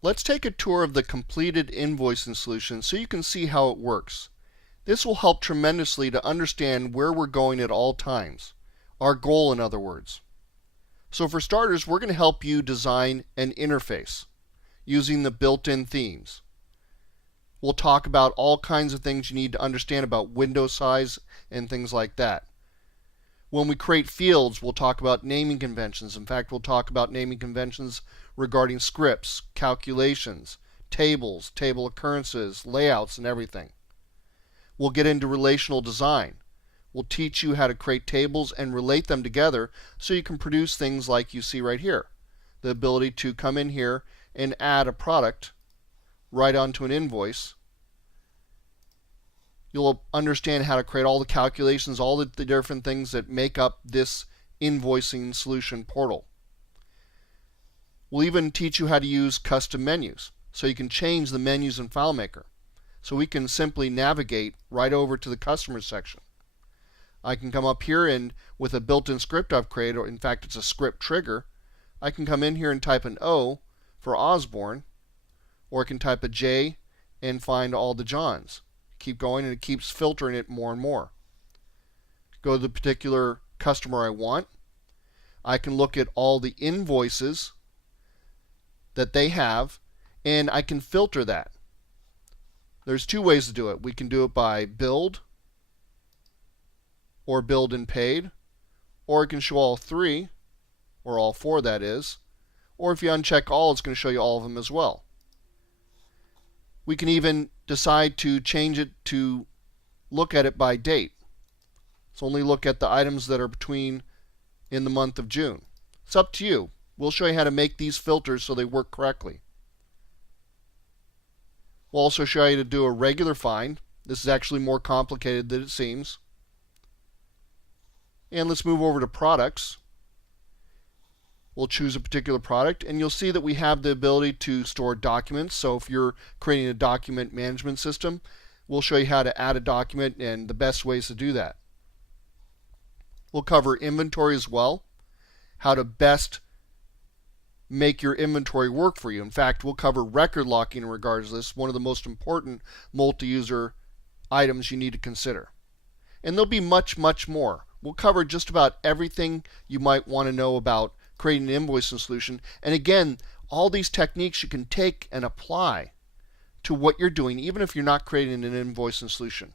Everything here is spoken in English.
Let's take a tour of the completed invoicing solution so you can see how it works. This will help tremendously to understand where we're going at all times. Our goal, in other words. So for starters, we're going to help you design an interface using the built-in themes. We'll talk about all kinds of things you need to understand about window size and things like that. When we create fields, we'll talk about naming conventions. In fact, we'll talk about naming conventions regarding scripts, calculations, tables, table occurrences, layouts, and everything. We'll get into relational design. We'll teach you how to create tables and relate them together so you can produce things like you see right here. The ability to come in here and add a product right onto an invoice. You'll understand how to create all the calculations, all the different things that make up this invoicing solution portal. We'll even teach you how to use custom menus, so you can change the menus in FileMaker. So we can simply navigate right over to the customer section. I can come up here and with a built-in script I've created, or in fact it's a script trigger, I can come in here and type an O for Osborne, or I can type a J and find all the Johns. Keep going and it keeps filtering it more and more. Go to the particular customer I want. I can look at all the invoices that they have and I can filter that. There's two ways to do it. We can do it by billed or billed and paid, or it can show all three, or all four that is, or if you uncheck all, it's going to show you all of them as well. We can even decide to change it to look at it by date. So only look at the items that are between in the month of June. It's up to you. We'll show you how to make these filters so they work correctly. We'll also show you to do a regular find. This is actually more complicated than it seems. And let's move over to products. We'll choose a particular product, and you'll see that we have the ability to store documents. So if you're creating a document management system, we'll show you how to add a document and the best ways to do that. We'll cover inventory as well, how to best make your inventory work for you. In fact, we'll cover record locking in regards to this, one of the most important multi-user items you need to consider. And there'll be much, much more. We'll cover just about everything you might want to know about creating an invoicing solution. And again, all these techniques you can take and apply to what you're doing, even if you're not creating an invoicing solution.